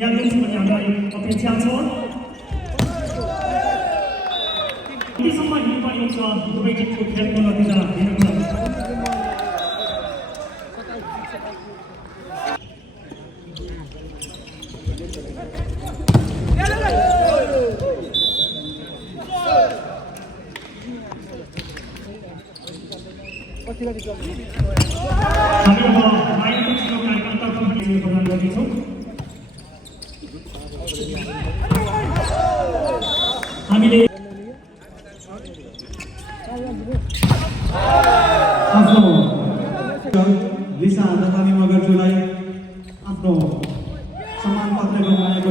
यहाँदेखि पनि हामीलाई अपेक्षा छ यतिसम्म हिँड्नुपर्ने छ दुवै टिमको खेलको नतिजा हेर्नुहुन्छ हामी अब माइलको छिटो कार्यक्रमतर्फ पनि प्रदान गर्नेछौँ हामीले आफ्नो लिसा दत्तानी मगरजुलाई आफ्नो सम्मान पत्र बनाएको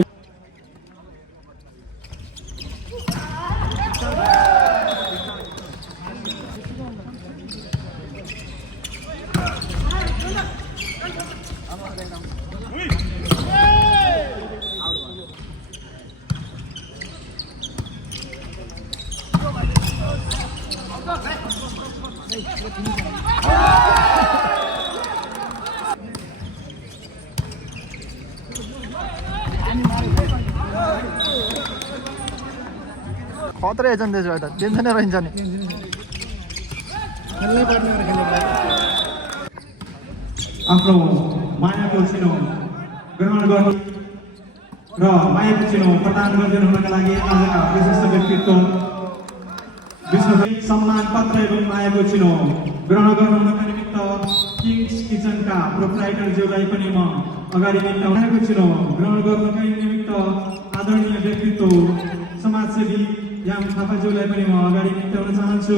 खतरा एजेन्ट त्यसो भए त टेन्सनै रहन्छ नि आफ्नो मायाको चिनो ग्रहण गर्नु र मायाको चिनो प्रदान गरिदिनु हुनका लागि आजका विशिष्ट व्यक्तित्व विश्व सम्मान पत्र एवं मायाको चिनो ग्रहण गर्नुहुनका निमित्त किङ्स किचनका प्रोप्राइटर ज्यूलाई पनि म अगाडि निम्त मायाको चिनो ग्रहण गर्नका निमित्त आदरणीय व्यक्तित्व समाजसेवी याम थापाज्यूलाई पनि म अगाडि निम्त्याउन चाहन्छु।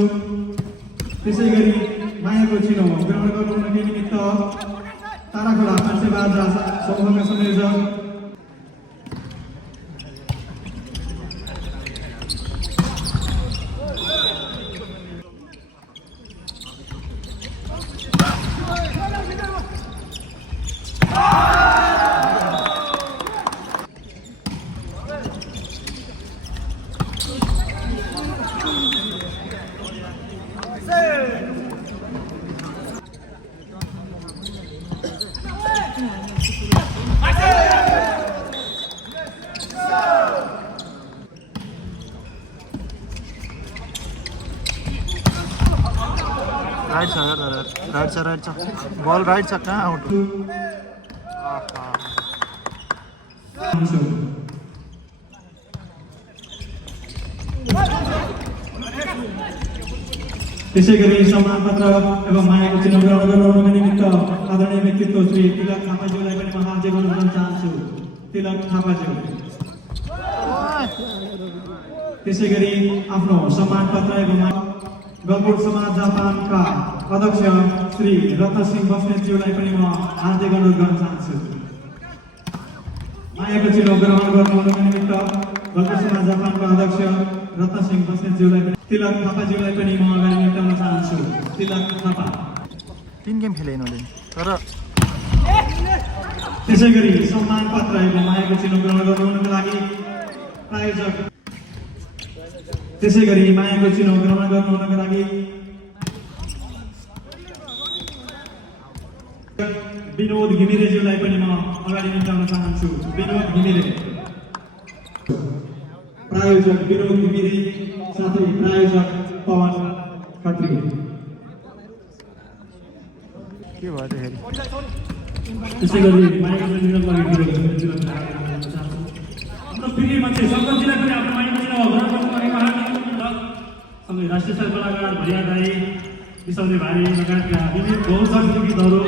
त्यसै गरी मायाको चिनो ग्रहण गर्नुहुनका निमित्त ताराखोला पञ्चबाजा समूहका संयोजक राइट छ बल राइट छ कहाँ आउट त्यसै गरी सम्मान पत्र एवं मायाको चिनो ग्रहण गर्नुहुनका निमित्त आदरणीय व्यक्तित्व श्री तिलक थापाज्यूलाई पनि म हार्दिक अनुरोध गर्न चाहन्छु। तिलक थापाज्यू त्यसै गरी आफ्नो सम्मान पत्र एवं गलकोट समाज जापानका अध्यक्ष श्री रत्न सिंह बस्नेतज्यूलाई पनि म हार्दिक अनुरोध गर्न चाहन्छु। मायाको चिनो ग्रहण गर्नुहुनका निमित्त गलकोट समाज जापानका अध्यक्ष रत्न सिंह बस्नेतज्यूलाई पनि तिलक थापाज्यूलाई पनि म अगाडि निम्त्याउन चाहन्छु। तिलक थापा 3 गेम खेले यिनीहरूले तर त्यसै गरी सम्मान पत्र एवं मायाको चिनो ग्रहण गर्नुहुनका लागि प्रायोजक त्यसै गरी मायाको चिनो ग्रहण गर्नुहुनका लागि विनोद घिमिरेज्यूलाई पनि म अगाडि निम्त्याउन चाहन्छु। विनोद घिमिरे प्रायोजक विनोद घिमिरे साथै प्रायोजक पवन खत्री के भयो त फेरि त्यसै गरी मायाको चिनो आफ्नो प्रिय मान्छे शङ्करजीलाई पनि आफ्नो मायाको चिनो ग्रहण गर्नुभएकोमा सँगै राष्ट्रिय स्तर कलाकार भैया दाई विश्वले भारी लगायतका विभिन्न बहुसंख्यक गीतहरू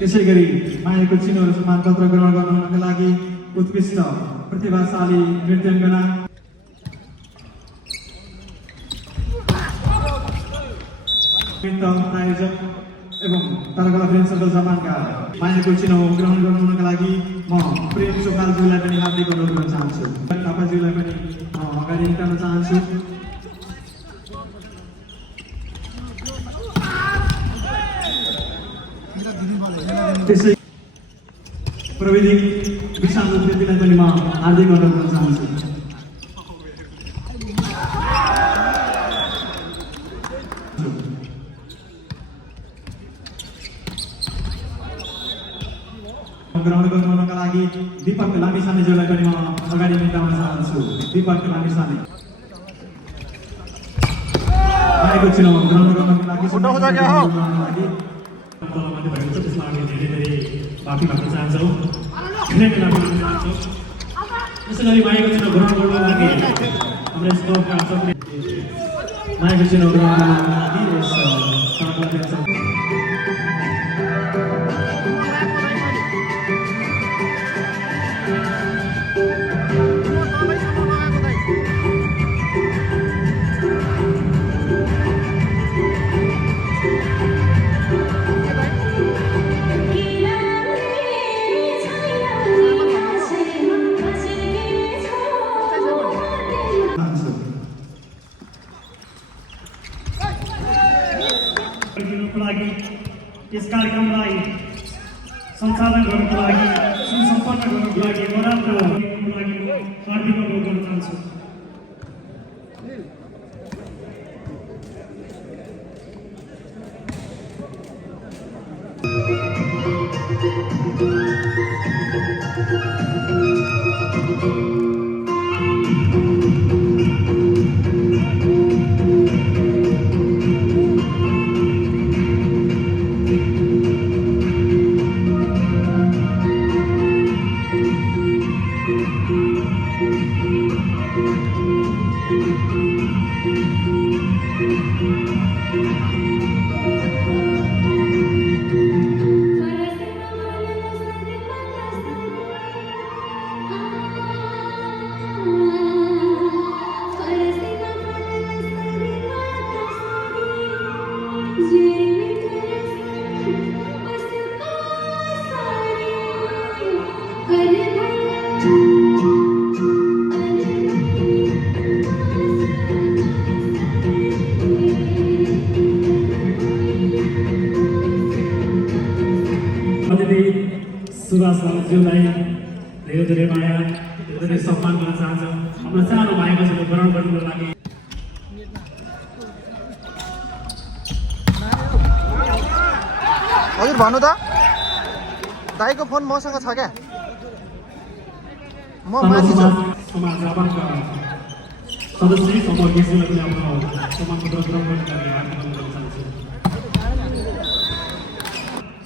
त्यसै गरी मायाको चिनो सम्मान पत्र ग्रहण गर्नुहुनका लागि उत्कृष्ट प्रतिभाशाली नृत्याङ्गना प्रायोजक एवं ताराकला फिल्म सर्कल जापानका मायाको चिनो ग्रहण गर्नुहुनका लागि म प्रेम चोखालज्यूलाई पनि हार्दिक अनुरोध गर्न चाहन्छु। थापाज्यूलाई पनि अगाडि निकाल्न चाहन्छु। विशाल उप्रेतीलाई पनि म हार्दिक अनुरोध गर्न चाहन्छु। ग्रहण गर्नका लागि दीपक लामिछानेज्यूलाई पनि म अगाडि निकाल्न चाहन्छु। दीपक लामिछाने आएको चुनाव ग्रहण गर्नको लागि तलमाथि भएको छ, त्यसमा हामी धेरै धेरै माफी माग्न चाहन्छौँ, धेरै बेला माग्न चाहन्छौँ। त्यसै गरी मायाको चुनाव ग्रहण गर्नको लागि हाम्रा स्टफका सबले मायाको चुनाव ग्रहण गर्नको लागि यस कार्यक्रमलाई दिन्छौँ। यस कार्यक्रमलाई सञ्चालन गर्नको लागि सुसम्पन्न गर्नको लागि नराम्रो गर्नको लागि म हार्दिक अनुरोध गर्न चाहन्छु। सुभाष रावतज्यूलाई धेरै धेरै माया, धेरै सम्मान गर्न चाहन्छौँ। हाम्रो सानो भाइको चाहिँ ग्रहण गर्नको लागि हजुर भन्नु त, दाइको फोन मसँग छ क्या, म माथि छु। समाज जापानका सदस्य समर केसीलाई पनि आफ्नो सम्मानपत्र ग्रहण गर्नको लागि हार्दिक अनुरोध गर्न चाहन्छु।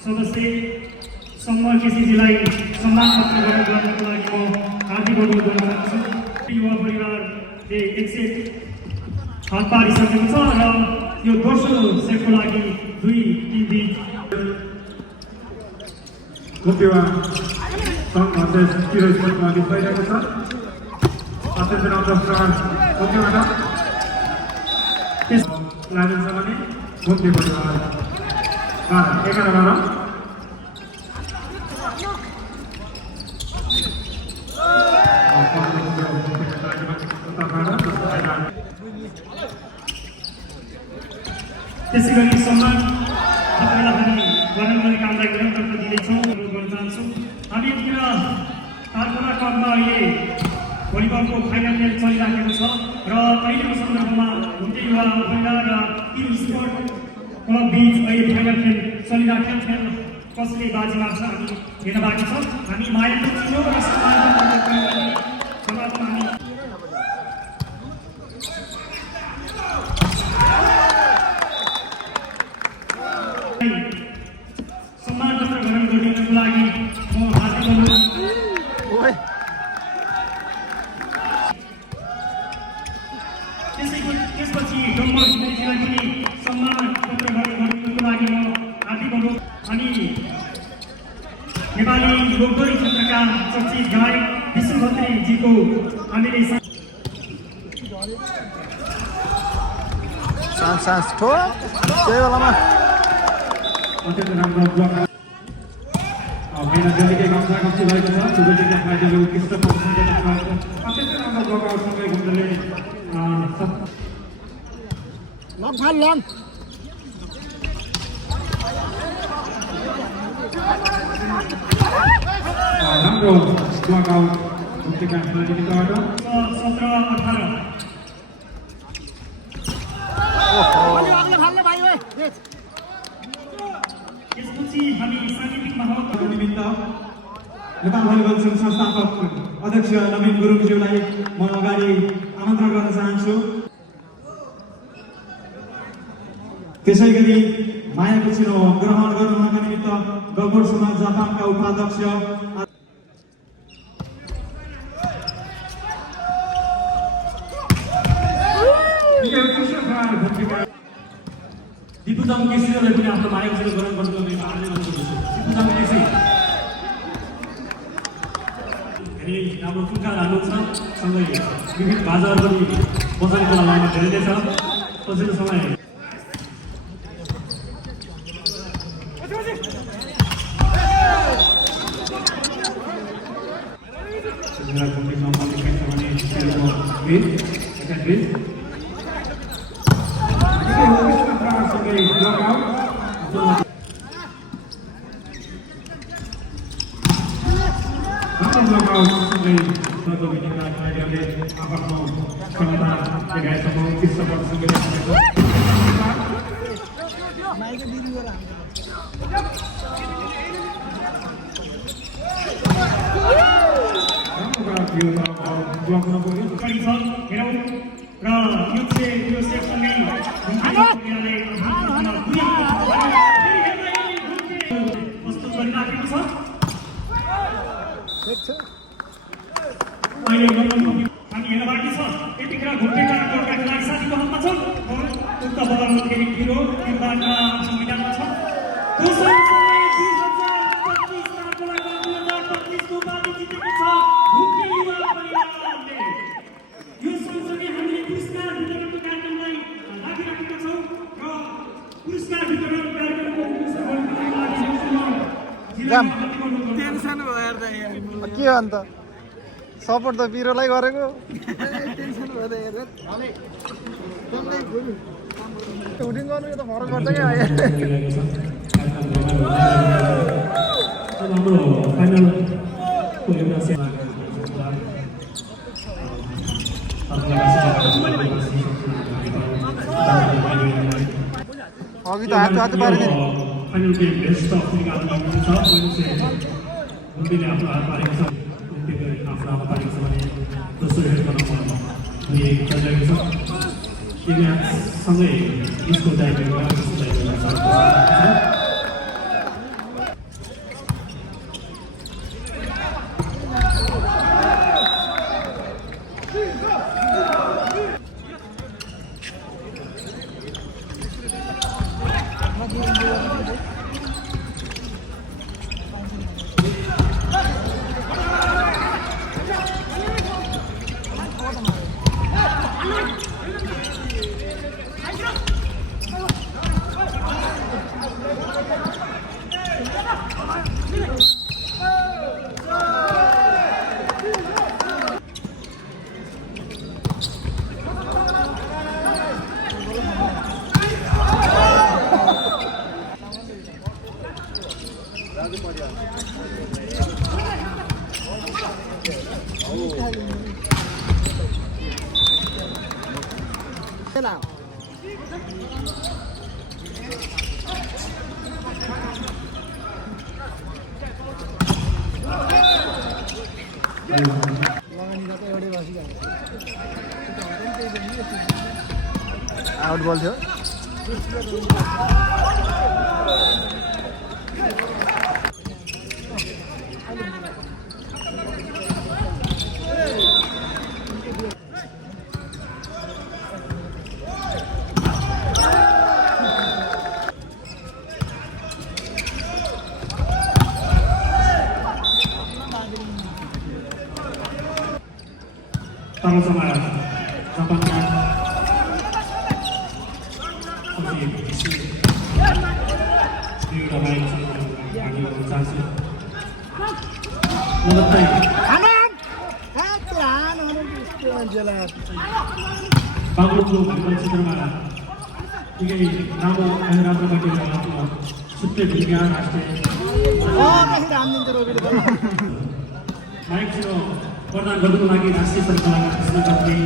सदस्य समर केसीजीलाई सम्मानपत्र ग्रहण गर्नको लागि म हार्दिक अनुरोध गर्न चाहन्छु। युवा परिवारले 100 हात पारिसकेको छ र यो दोस्रो सेटको लागि 2 टिम बीच मुख्यमा सङ्घ भन्दै तिरो स्पोर्टको लागि भइरहेको छ। अत्यन्तै नमस्कार मुख्यबाट लागिन्छ भने मुख्य परिवार 11 त्यसै गरी सम्मान तपाईँलाई हामी ग्रहण गर्ने कामलाई निरन्तरता दिँदैछौँ, अनुरोध गर्न चाहन्छौँ। हामी यतिखेर तारकोना क्लबमा अहिले भलिबलको फाइनल खेल चलिराखेको छ र अहिलेको सन्दर्भमा घुम्टे युवा महिला र टिम स्पोर्ट क्लब बीच अहिले फाइनल खेल चलिराखेको खेल कसले बाजी मार्छ हामी हेर्न बाँकी छ। हामी मायाको चिनो र सम्मानमा हामी सम्मानपत्र ग्रहण गर्नको लागि म हार्दिक अनुरोध। त्यसपछि डम्बर घिमिरेजीलाई पनि सम्मानपत्र ग्रहण गर्नको लागि म हार्दिक अनुरोध। अनि नेपाली लोकदोरी क्षेत्रका चर्चित गायक विष्णु खत्रीजीको हामीले सास ठो त्यही बेलामा अत्यन्तै राम्रो ब्लक मेहनत गरेकै गम्छी भएको छ। सुबेजीका फाइदाले उत्कृष्ट प्रदर्शन गर्न भएको अत्यन्तै राम्रो ब्लक आउटसँगै घुम्टले राम्रो हाम्रो ब्लकआउट मुक्तिका खेलाडीबाट 17-18 यसपछि हामी साङ्गीतिक माहौलको निमित्त नेपाल भलिबल संघ संस्थापक अध्यक्ष नवीन गुरुङज्यूलाई म अगाडि आमन्त्रण गर्न चाहन्छु। त्यसै गरी मायाको चिनो ग्रहण गर्नुका निमित्त गगोर समाज जापानका उपाध्यक्ष दिपुजङ केसीलाई पनि आफ्नो मायाको चिनो ग्रहण गर्नुपर्ने आग्रह गर्दछु। दिपुजङ केसी धेरै राम्रो टुक्काहरू हाल्नुहुन्छ, सँगै विविध बाजाहरू पनि बजारको लागि धेरै छ। पछिल्लो समय के हो अन्त सपोर्ट त बिरोलाई गरेको हुडिङ गर्नु यो त फरक पर्छ क्या अघि त हात पारिदिनु फाइनल गेम बेस्ट अफ निकाल्नु हुन्छ। उनले आफ्नो हात पारेको छ, उनले आफ्नो हात पारेको छ भने दोस्रो हेड बनाउनु चलिरहेको छ। यो म्याचसँगै यसको दायित्व आउट बल थियो। sama-sama dapatkan di udah baik lagi organisasi mengetai aman hatian orang jalan bangun dulu di mana ini nama akhirnya bagi sudah dengan oh kasih ramen terus mic चिनो प्रदान गर्नुको लागि राष्ट्रिय स्तरका कलाकार कृष्ण कत्रे